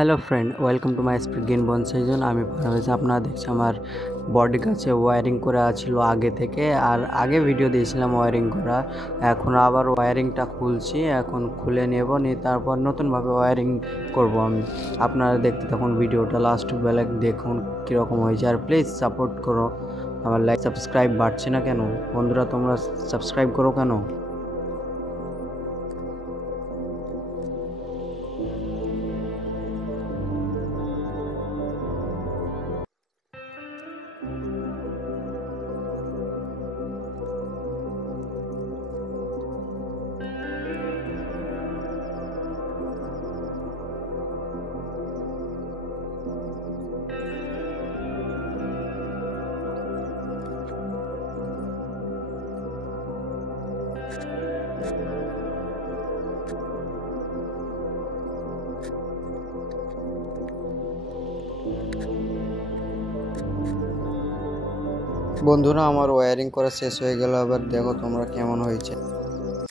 Hello friend, welcome to my speed gain bonsai zone. আমি পারভেজ। আপনারা দেখছি আমার বডি কাছে ওয়্যারিং করা ছিল আগে থেকে, আর আগে ভিডিও দিয়েছিলাম ওয়্যারিং করা। এখন আবার ওয়্যারিংটা খুলছি, এখন খুলে নেব, নিয়ে তারপর নতুনভাবে ওয়্যারিং করব আমি। আপনারা দেখতে থাকুন ভিডিওটা লাস্ট বেলা, দেখুন কীরকম হয়েছে। আর প্লিজ সাপোর্ট করো। আমার লাইক সাবস্ক্রাইব বাড়ছে না কেন বন্ধুরা? তোমরা সাবস্ক্রাইব করো কেন? বন্ধুরা, আমার ওয়্যারিং করা শেষ হয়ে গেল। আবার দেখো তোমরা কেমন হয়েছে।